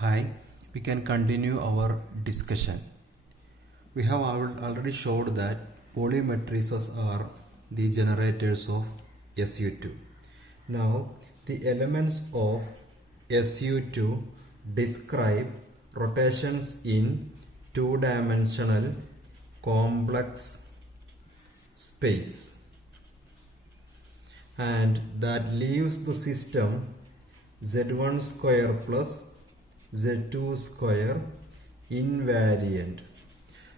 Hi, we can continue our discussion. We have already showed that polymatrices are the generators of SU2. Now, the elements of SU2 describe rotations in two-dimensional complex space, and that leaves the system Z1 square plus Z2 square invariant.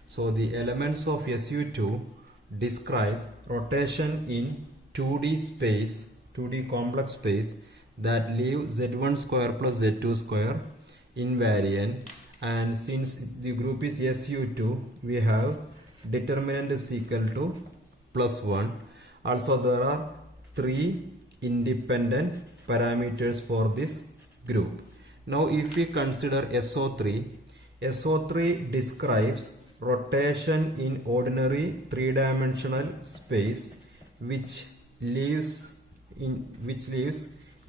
So the elements of SU2 describe rotation in 2D space, 2D complex space, that leave Z1 square plus Z2 square invariant. And since the group is SU2, we have determinant is equal to +1. Also there are 3 independent parameters for this group. Now if we consider SO3, SO3 describes rotation in ordinary three-dimensional space which leaves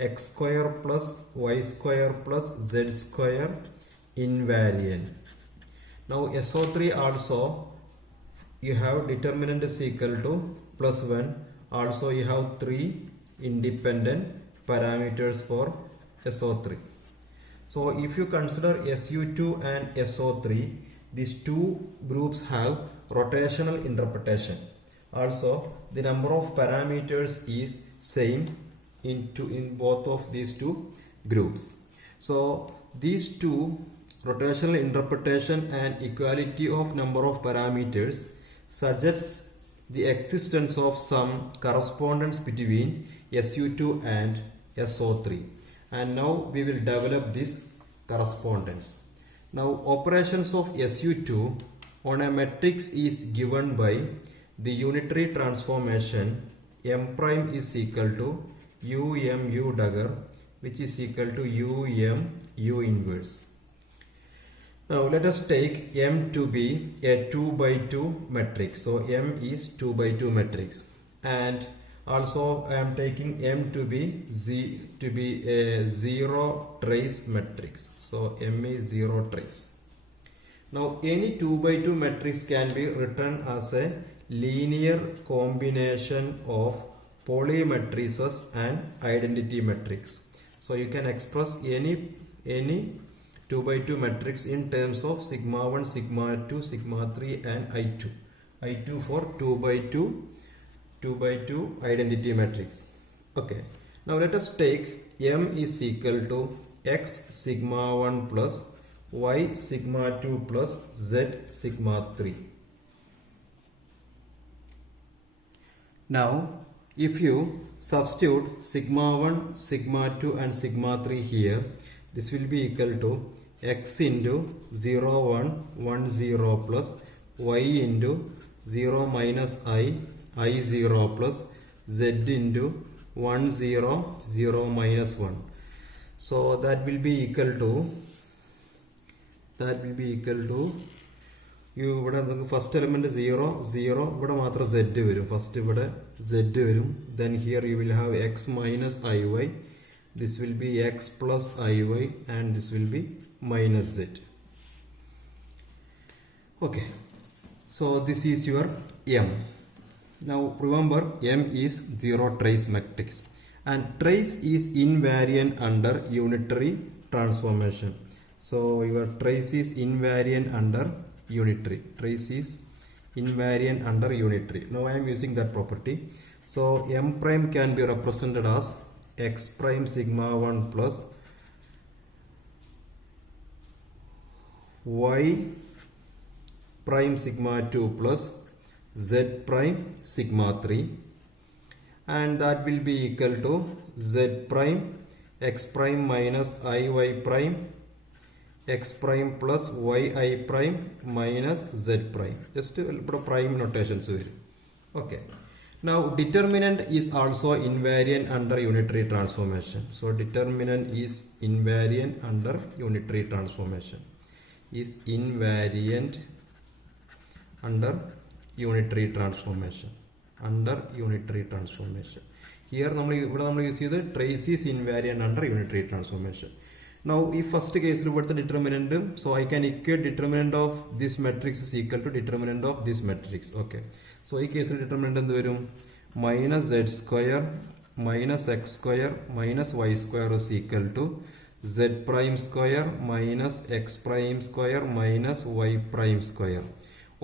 x square plus y square plus z square invariant. Now SO3 also you have determinant is equal to +1. Also you have 3 independent parameters for SO3. So if you consider SU2 and SO3, these two groups have rotational interpretation. Also the number of parameters is same in both of these two groups. So these two, rotational interpretation and equality of number of parameters, suggests the existence of some correspondence between SU2 and SO3. And now we will develop this correspondence. Now operations of SU2 on a matrix is given by the unitary transformation M prime is equal to UM U dagger, which is equal to UM U inverse. Now let us take M to be a 2 by 2 matrix. So M is 2 by 2 matrix, and also I am taking M to be a zero trace matrix. So M is zero trace. Now any 2 by 2 matrix can be written as a linear combination of polymatrices and identity matrix. So you can express any 2 by 2 matrix in terms of sigma 1, sigma 2, sigma 3 and I2. I2 for 2 by 2 identity matrix. Okay. Now let us take M is equal to X sigma 1 plus Y sigma 2 plus Z sigma 3. Now if you substitute sigma 1, sigma 2 and sigma 3 here, this will be equal to X into 0 1 1 0 plus Y into 0 minus I 0 plus Z into 1 0 0 minus 1. So that will be equal to you first element 0 0 Z first Z, then here you will have X minus IY, this will be X plus IY, and this will be minus Z. Okay, so this is your M. Now remember, M is zero trace matrix, and trace is invariant under unitary transformation. So your trace is invariant under unitary. Trace is invariant under unitary. Now I am using that property. So M prime can be represented as X prime sigma 1 plus Y prime sigma 2 plus Z prime sigma 3, and that will be equal to Z prime X prime minus IY prime X prime plus YI prime minus Z prime. Just prime notations. Okay. Now determinant is also invariant under unitary transformation. So determinant is invariant under unitary transformation. Is invariant under unitary transformation. Here we use the trace is invariant under unitary transformation. Now if first case with the determinant, so I can equate determinant of this matrix is equal to determinant of this matrix. Okay, so in case determinant എന്ത് വരും minus z square minus x square minus y square is equal to z prime square minus x prime square minus y prime square,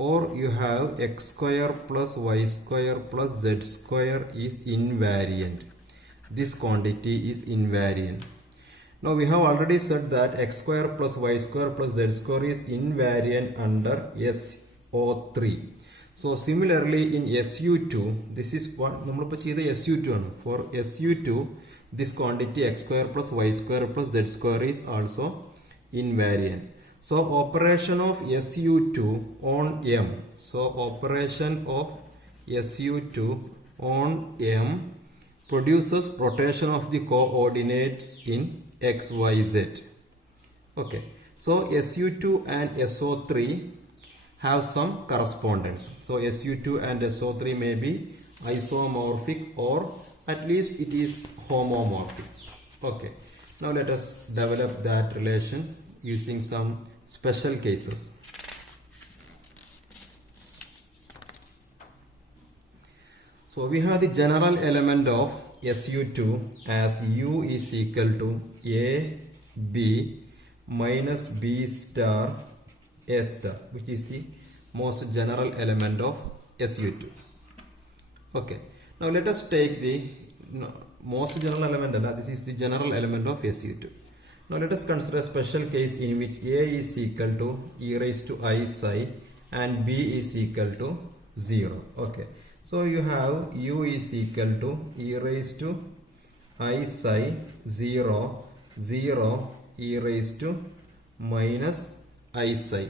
or you have x square plus y square plus z square is invariant. This quantity is invariant. Now we have already said that x square plus y square plus z square is invariant under SO3. So similarly in SU2, this is what SU2 for SU2, this quantity x square plus y square plus z square is also invariant. So operation of SU2 on M. So operation of SU2 on M produces rotation of the coordinates in x, y, z. Okay, so SU2 and SO3 have some correspondence. So SU2 and SO3 may be isomorphic or at least it is homomorphic. Okay, now let us develop that relation using some special cases. So we have the general element of SU2 as U is equal to A B minus B star A star, which is the most general element of SU2. Okay, now let us take the most general element, this is the general element of SU2. Now let us consider a special case in which A is equal to e raised to I psi and B is equal to 0. Okay, so you have U is equal to e raised to I psi 0 0 e raised to minus I psi.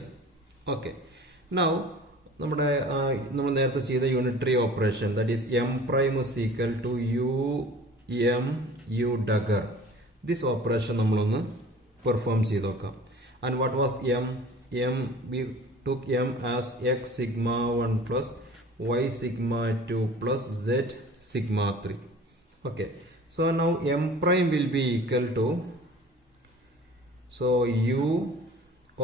Okay, now നമ്മൾ നേരത്തെ ചെയ്ത unitary operation that is M prime is equal to U M U dagger. This operation നമ്മളൊന്ന് perform ചെയ്ത് നോക്കാം. And what was M? We took m as x sigma 1 plus y sigma 2 plus z sigma 3. Okay, so now m prime will be equal to, so u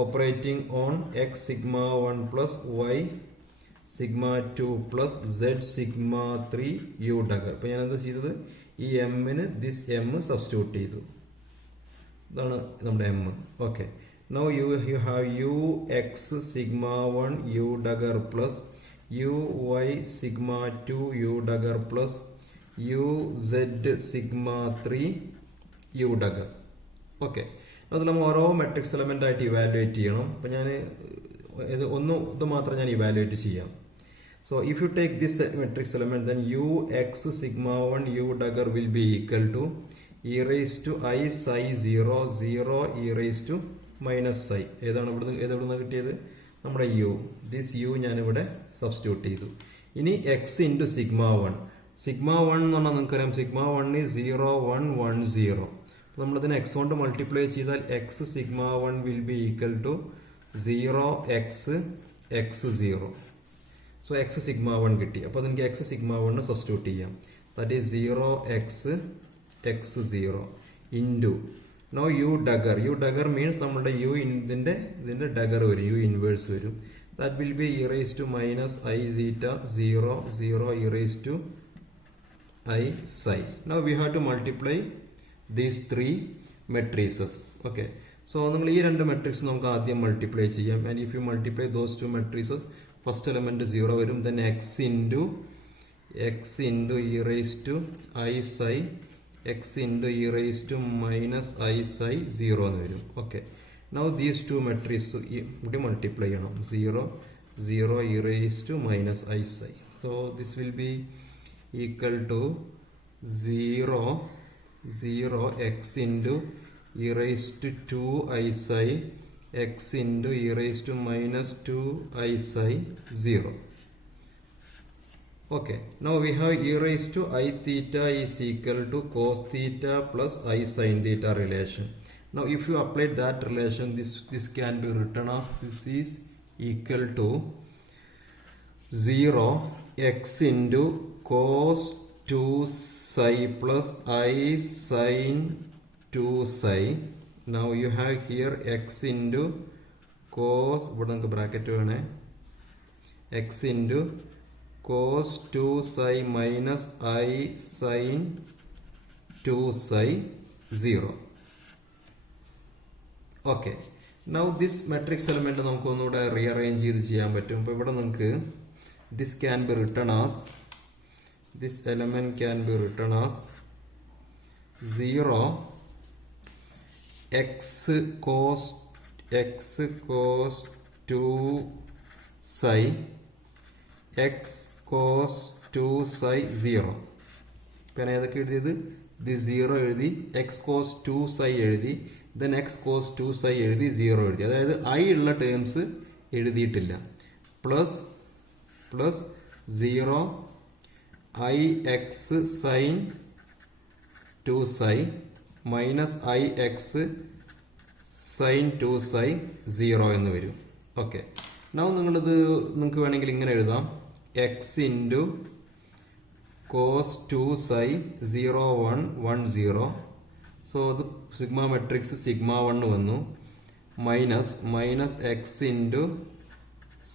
operating on x sigma 1 plus y sigma 2 plus z sigma 3 u dagger. അപ്പോൾ ഞാൻ എന്താ ചെയ്തത്, ഈ എമ്മിന് this M substitute ചെയ്തു. ഇതാണ് നമ്മുടെ M. Okay, now you have u x sigma 1 u dagger plus u y sigma 2 u dagger plus u z sigma 3 u dagger. Okay, അത് നമ്മൾ ഓരോ മെട്രിക്സ് എലമെന്റ് ആയിട്ട് ഇവാലുവേറ്റ് ചെയ്യണം. അപ്പം ഞാൻ ഇത് മാത്രം ഞാൻ ഇവാലുവേറ്റ് ചെയ്യാം. So if you take this matrix element then u x sigma 1 u dagger will be equal to e raised to I psi 0 0 e raised to minus i. ഏതെവിടുന്ന് കിട്ടിയത്? നമ്മുടെ യു. ദിസ് യു ഞാനിവിടെ substitute ചെയ്തു. ഇനി X into sigma 1. Sigma 1 എന്ന് പറഞ്ഞാൽ നിങ്ങൾക്കറിയാം sigma 1 is 0 1 1 0. നമ്മളിതിനെ എക്സ് കൊണ്ട് മൾട്ടിപ്ലൈ ചെയ്താൽ x sigma 1 will be equal to 0 x x 0. So x sigma 1 കിട്ടി. അപ്പോൾ അതെനിക്ക് എക്സ് സിഗ്മ 1 സബ്സ്റ്റിറ്റ്യൂട്ട് ചെയ്യാം. That is 0 x x 0 into no U dagger. U dagger means നമ്മുടെ യു ഇതിന്റെ ഡഗർ വരും, യു ഇൻവേഴ്സ് വരും. That will be e raise to minus i zeta 0 0 e raise to i psi. Now we have to multiply these 3 matrices. Okay, so നിങ്ങൾ ഈ രണ്ട് matrix നമുക്ക് ആദ്യം multiply ചെയ്യാം. And if you multiply those 2 matrices first element 0 വരും. Then x into e raise to i psi x into e raised to minus I psi 0 എന്ന് വരും. Okay, now these 2 matrix ഇവിടെ മൾട്ടിപ്ലൈ ചെയ്യണം. 0 0 e raised to minus I psi. So this will be equal to 0 0 x into e raised to 2 I psi x into e raised to minus 2 I psi 0. Okay, now we have e raised to I theta is equal to cos theta plus I sin theta relation. Now if you apply that relation, this can be written as this is equal to 0 x into cos 2 psi plus I sin 2 psi Now you have here x into cos, ഇവിടെ നമുക്ക് bracket വേണേ, x into cos 2 psi minus I sin 2 psi 0. Okay. Now this matrix element നമുക്ക് ഒന്നുകൂടെ rearrange ചെയ്ത് ചെയ്യാൻ പറ്റും. അപ്പോൾ ഇവിടെ നമുക്ക് this can be written as, this element can be written as 0 x cos 2 psi x cos 2 psi 0. പിന്നെ ഏതൊക്കെ എഴുതിയത്? ഇത് 0 എഴുതി, x cos 2 psi എഴുതി, then x cos 2 psi എഴുതി, 0 എഴുതി. അതായത് I ഉള്ള ടേംസ് എഴുതിയിട്ടില്ല. Plus 0 I x sin 2 psi minus I x sin 2 psi 0 എന്ന് വരും. ഓക്കെ. now നിങ്ങൾക്ക് വേണമെങ്കിൽ ഇങ്ങനെ എഴുതാം, x into cos 2 psi 0 1 1 0. So അത് സിഗ്മ മെട്രിക്സ് സിഗ്മ 1 വന്നു, minus X into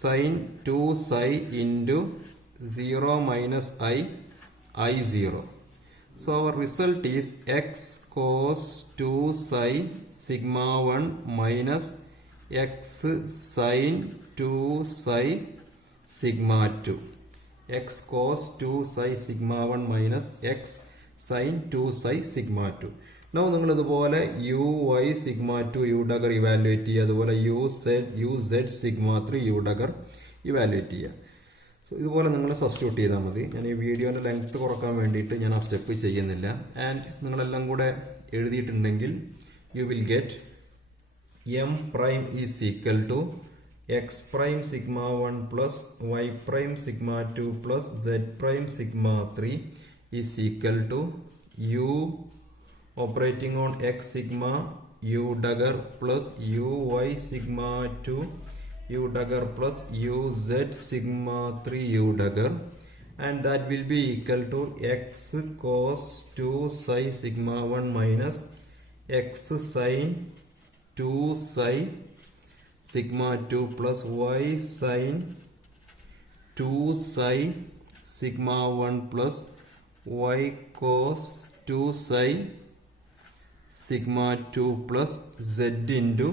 sine 2 psi into 0 minus I 0. So our result is x cos 2 psi sigma 1 minus x sin 2 psi sigma 2. x cos 2 psi sigma 1 minus x sin 2 psi sigma 2. Now നിങ്ങൾ ഇതുപോലെ u y sigma 2 u dagger evaluate ചെയ്യുക, അതുപോലെ u z sigma 3 u dagger evaluate ചെയ്യുക. So ഇതുപോലെ നിങ്ങൾ substitute ചെയ്താൽ മതി. ഞാൻ ഈ വീഡിയോൻ്റെ ലെങ്ത് കുറക്കാൻ വേണ്ടിയിട്ട് ഞാൻ ആ സ്റ്റെപ്പ് ചെയ്യുന്നില്ല. ആൻഡ് നിങ്ങളെല്ലാം കൂടെ എഴുതിയിട്ടുണ്ടെങ്കിൽ you will get M prime is equal to x prime sigma 1 plus y prime sigma 2 plus z prime sigma 3 is equal to U operating on x sigma u dagger plus uy sigma 2 u dagger plus uz sigma 3 u dagger, and that will be equal to x cos 2 psi sigma 1 minus x sin 2 psi sigma 2 plus y sin 2 psi sigma 1 plus y cos 2 psi sigma 2 plus z into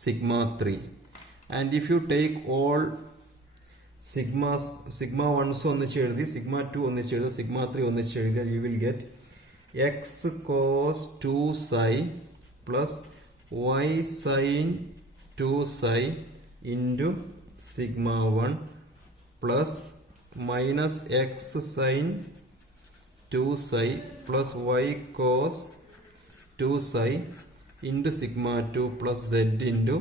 sigma 3. And if you take all sigma 1s ഒന്നിച്ച് എഴുതി, sigma 2 ഒന്നിച്ച് എഴുതി, sigma 3 ഒന്നിച്ച് എഴുതിയാൽ you will get x cos 2 psi plus y sin 2 psi into sigma 1 plus minus x sin 2 psi plus y cos 2 psi into sigma 2 plus z into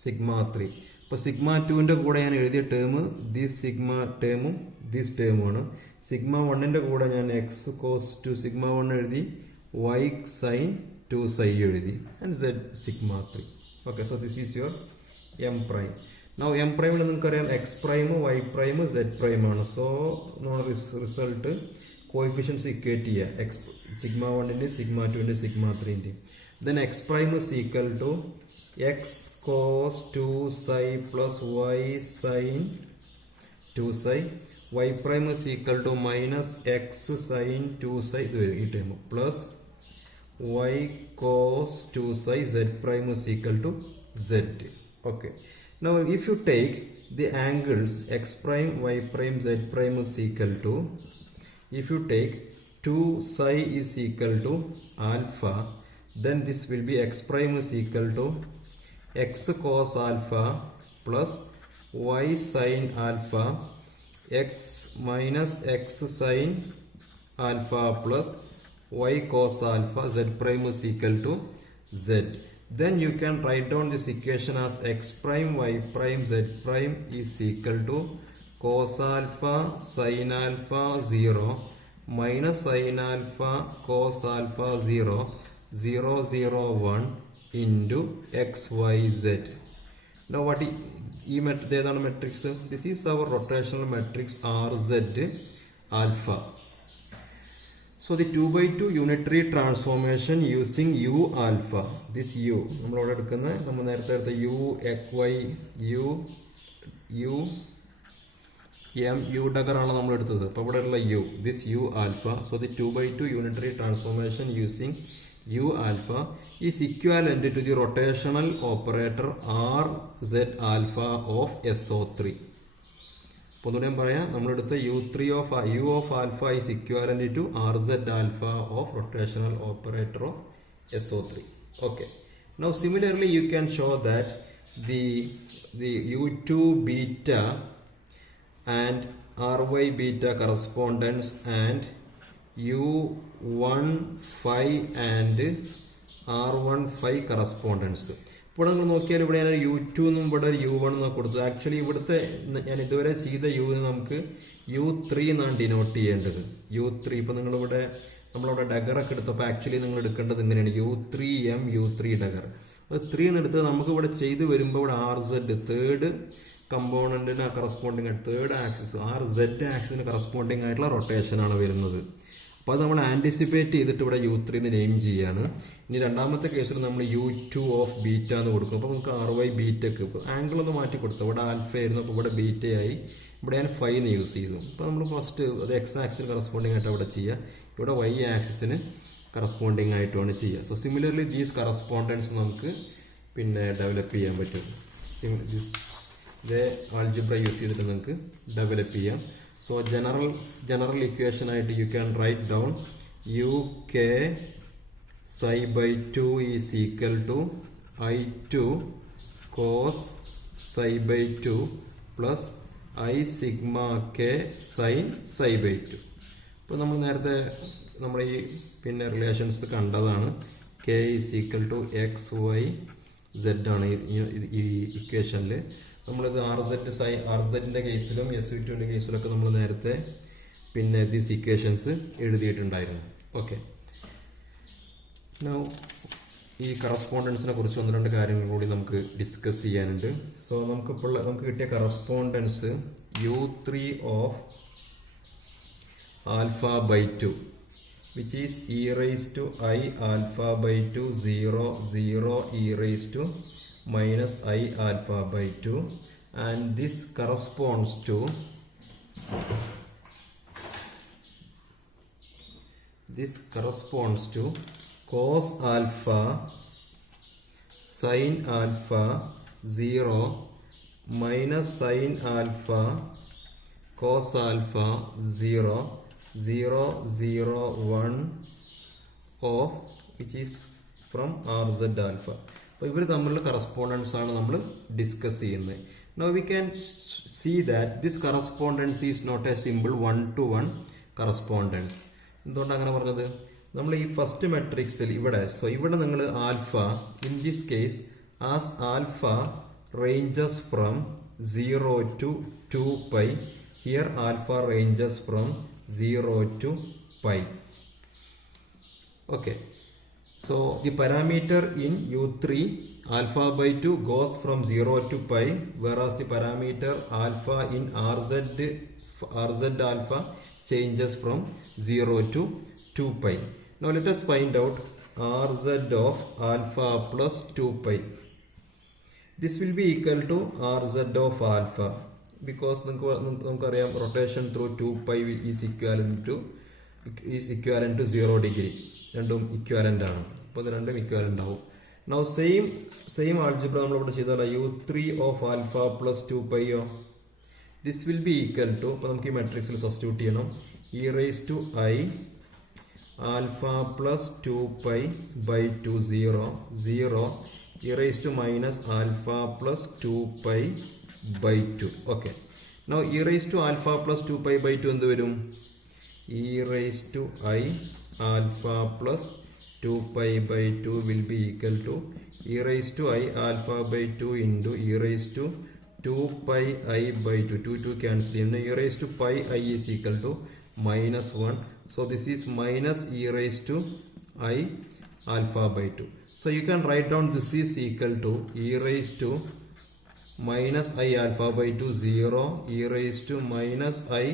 sigma 3. അപ്പോൾ sigma 2ൻ്റെ കൂടെ ഞാൻ എഴുതിയ ടേം ദിസ് സിഗ്മ ടേമും this ടേമുമാണ്. Sigma 1ൻ്റെ കൂടെ ഞാൻ X cos 2 sigma 1 എഴുതി, y sin 2 psi എഴുതി, and z sigma 3. Okay, so this is your M prime. Now M പ്രൈമിൽ നിങ്ങൾക്കറിയാം x prime y prime z prime ആണ്. സോ നമ്മൾ റിസൾട്ട് കോഎഫിഷ്യൻസ് ഇക്വേറ്റ് ചെയ്യുക, എക്സ് സിഗ്മ 1ൻ്റെ സിഗ്മ 2ൻ്റെ sigma 3ൻ്റെ. Then x prime is equal to x cos 2 psi plus y sine 2 psi, y prime is equal to minus x sine 2 psi, ഇത് വരും ഈ time, plus Y cos 2 psi, z prime is equal to z. Okay, now if you take the angles x prime y prime z prime is equal to, if you take 2 psi is equal to alpha, then this will be x prime is equal to x cos alpha plus y sin alpha x minus x sin alpha plus y cos alpha, z prime is equal to z. Then you can write down this equation as x prime y prime z prime is equal to cos alpha sin alpha 0 minus sin alpha cos alpha 0 0 0 1 into x y z. Now what ഈ ഏതാണ് matrix? This is our rotational matrix R z alpha. So the 2 by 2 unitary transformation using u alpha. This u നമ്മളോട് എടുക്കുന്ന നമ്മൾ നേരത്തെ എടുത്ത u y u u m u Dagar ആണ് നമ്മൾ എടുത്തത്. അപ്പോൾ ഇവിടെ ഉള്ള u, this u alpha. So the 2 by 2 unitary transformation using u alpha is equivalent to the rotational operator r z alpha of SO3. അപ്പോൾ ഒന്നുകൂടെ പറയാം, നമ്മളെടുത്ത u of alpha is equivalent to rz alpha of rotational operator of SO3. Okay. Now similarly you can show that the u2 beta and ry beta correspondence and u1 phi and r1 phi correspondence. ഇപ്പോൾ നമ്മൾ നോക്കിയാൽ ഇവിടെ ഞാൻ u2 എന്നും ഇവിടെ u1 എന്നും കൊടുത്തു. Actually ഇവിടുത്തെ ഞാൻ ഇതുവരെ ചെയ്ത u നമുക്ക് u3 എന്നാണ് ഡിനോട്ട് ചെയ്യേണ്ടത്. u3 ഇപ്പൊ നിങ്ങളിവിടെ നമ്മളവിടെ ഡഗറൊക്കെ എടുത്തപ്പോൾ ആക്ച്വലി നിങ്ങൾ എടുക്കേണ്ടത് ഇങ്ങനെയാണ് u3m u3 ഡഗർ. അത് 3 എന്ന് എടുത്തത് നമുക്ക് ഇവിടെ ചെയ്ത് വരുമ്പോൾ ഇവിടെ rz തേർഡ് കമ്പോണന്റിന് കറസ്പോണ്ടിങ് ആയിട്ട് തേർഡ് ആക്സിസ് rz ആക്സിന് കറസ്പോണ്ടിങ് ആയിട്ടുള്ള റൊട്ടേഷൻ ആണ് വരുന്നത്. അപ്പോൾ അത് നമ്മൾ ആന്റിസിപ്പേറ്റ് ചെയ്തിട്ട് ഇവിടെ u3 എന്ന് നെയിം ചെയ്യാണ്. ഇനി രണ്ടാമത്തെ കേസിൽ നമ്മൾ u2 ഓഫ് ബീറ്റ എന്ന് കൊടുക്കും. അപ്പോൾ നമുക്ക് ry ബീറ്റക്ക് ഇപ്പോൾ ആംഗിൾ ഒന്ന് മാറ്റി കൊടുത്തു. ഇവിടെ ആൽഫ ആയിരുന്നു, അപ്പോൾ ഇവിടെ ബീറ്റയായി. ഇവിടെ ഞാൻ ഫൈ എന്ന് യൂസ് ചെയ്തു. അപ്പോൾ നമ്മൾ ഫസ്റ്റ് അത് എക്സ് ആക്സിന് കറസ്പോണ്ടിങ് ആയിട്ട് അവിടെ ചെയ്യുക, ഇവിടെ y ആക്സിസിന് കറസ്പോണ്ടിങ് ആയിട്ടുമാണ് ചെയ്യുക. സോ സിമിലർലി ദീസ് കറസ്പോണ്ടൻസ് നമുക്ക് പിന്നെ ഡെവലപ്പ് ചെയ്യാൻ പറ്റും. ഇതേ ആൾജിബ്ര യൂസ് ചെയ്തിട്ട് നിങ്ങൾക്ക് ഡെവലപ്പ് ചെയ്യാം. സോ ജനറൽ ഇക്വേഷൻ ആയിട്ട് you can write down uk psi by 2 is equal to I2 cos psi by 2 plus I sigma k sin psi by 2. ഇപ്പോൾ നമ്മൾ നേരത്തെ നമ്മൾ ഈ പിന്നെ റിലേഷൻസ് കണ്ടതാണ്. k is equal to x y z ആണ് ഈ ഇക്വേഷനിൽ. നമ്മളിത് ആർസെറ്റിന്റെ കേസിലും SU2ന്റെ കേസിലൊക്കെ നമ്മൾ നേരത്തെ പിന്നെ ദീസ് ഇക്വേഷൻസ് എഴുതിയിട്ടുണ്ടായിരുന്നു. ഓക്കെ. ഈ കറസ്പോണ്ടൻസിനെ കുറിച്ച് ഒന്ന് രണ്ട് കാര്യങ്ങൾ കൂടി നമുക്ക് ഡിസ്കസ് ചെയ്യാനുണ്ട്. സോ നമുക്ക് കിട്ടിയ correspondence u3 of alpha by 2 which is e raised to I alpha by 2 0 0 e raised to minus I alpha by 2, and this corresponds to cos alpha sin alpha 0 minus sin alpha cos alpha 0 0 0 1 of which is from rz alpha. അപ്പോൾ ഇവർ തമ്മിലുള്ള correspondence ആണ് നമ്മൾ discuss ചെയ്യുന്നത്. Now we can see that this correspondence is not a simple 1-to-1 correspondence. എന്തുകൊണ്ടാണ് അങ്ങനെ പറഞ്ഞത്? നമ്മൾ ഈ ഫസ്റ്റ് മെട്രിക്സിൽ ഇവിടെ നിങ്ങൾ alpha in this case as alpha ranges from 0 to 2 pi. Here alpha ranges from 0 to pi. Okay. So the parameter in u3 alpha by 2 goes from 0 to pi, whereas the parameter alpha in rz alpha changes from 0 to 2 pi. Now let us find out rz of alpha plus 2 pi. This will be equal to rz of alpha because നമുക്കറിയാം rotation through 2 pi is equivalent to 0 degree. രണ്ടും equivalent ആണ്. അപ്പോൾ ഇത് രണ്ടും equivalent ആവും. Now same algebra നമ്മൾ ഇവിടെ ചെയ്താൽ u3 ഓഫ് ആൽഫ പ്ലസ് 2 പൈയോ this will be equal to, അപ്പോൾ നമുക്ക് ഈ മെട്രിക്സിൽ സബ്സ്റ്റിറ്റ്യൂട്ട് ചെയ്യണം, e raised to I alpha plus 2 pi by 2 0 0 e raised to minus alpha plus 2 pi by 2. Okay. Now e raised to alpha plus 2 pi by 2 എന്ത് വരും? e raised to I alpha plus 2 pi by 2 will be equal to e raised to I alpha by 2 into e raised to 2 pi I by 2. 2 cancel. E raised to pi I is equal to minus 1. So this is minus e raised to I alpha by 2. So you can write down this is equal to e raised to minus I alpha by 2 0 e raised to minus I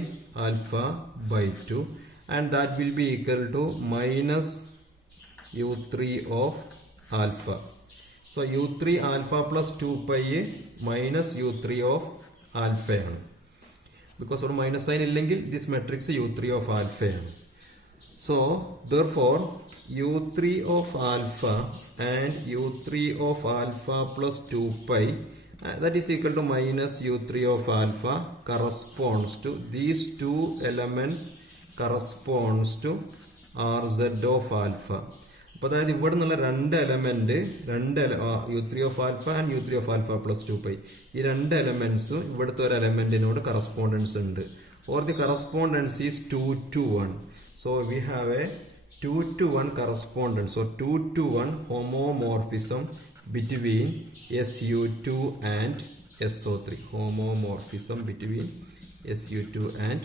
alpha by 2, and that will be equal to minus u3 of alpha. So u3 alpha plus 2 pi minus u3 of alpha ആണ്. Because of minus sign illengil this matrix u3 of alpha ആണ്. So therefore u3 of alpha and u3 of alpha plus 2 pi that is equal to minus u3 of alpha corresponds to these two elements corresponds to rz of alpha. അപ്പോൾ അതായത് ഇവിടെ നിന്നുള്ള രണ്ട് element u3 of alpha and u3 of alpha plus 2 pi ഈ രണ്ട് elements ഇവിടുത്തെ ഒരു എലമെന്റിനോട് correspondence ഉണ്ട്. or the correspondence is 2 to 1. So we have a 2 to 1 correspondence. So 2 to 1 homomorphism between SU2 and SO3. Homomorphism between SU2 and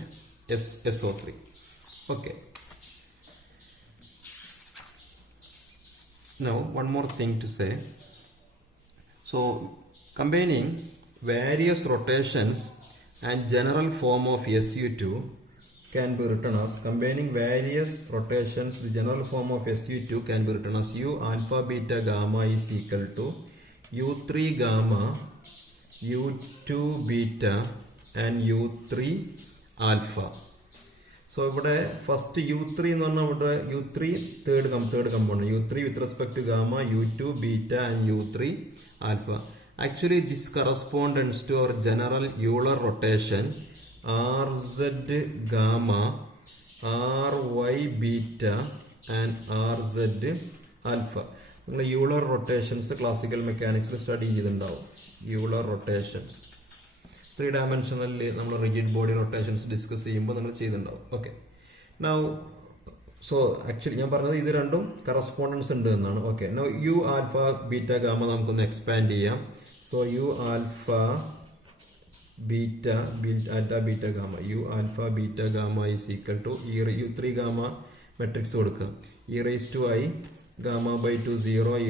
SO3. Okay. Now one more thing to say. So combining various rotations and general form of SU2 can be written as combining various rotations. The general form of SU2 can be written as U alpha beta gamma is equal to U3 gamma, U2 beta and U3 alpha. So ഇവിടെ first u3 എന്ന് പറഞ്ഞാൽ ഇവിടെ u3 third component u3 with respect to gamma, u2 beta and u3 alpha. Actually this corresponds to our general Euler rotation rz gamma, ry beta and rz alpha. നിങ്ങൾ Euler rotations classical മെക്കാനിക്സിൽ study ചെയ്തിട്ടുണ്ടാവും. Euler rotations 3 dimensionally നമ്മൾ rigid body rotations discuss ചെയ്യുമ്പോൾ നിങ്ങൾ ചെയ്തിട്ടുണ്ടാവും. Okay. Now so actually ഞാൻ പറഞ്ഞത് ഇത് രണ്ടും കറസ്പോണ്ടൻസ് ഉണ്ട് എന്നാണ്. Okay. Now you alpha beta gamma നമുക്കൊന്ന് എക്സ്പാൻഡ് ചെയ്യാം. So you alpha beta gamma u alpha beta gamma is equal to u3 gamma matrix കൊടുക്കുക e raised to I gamma by 2 0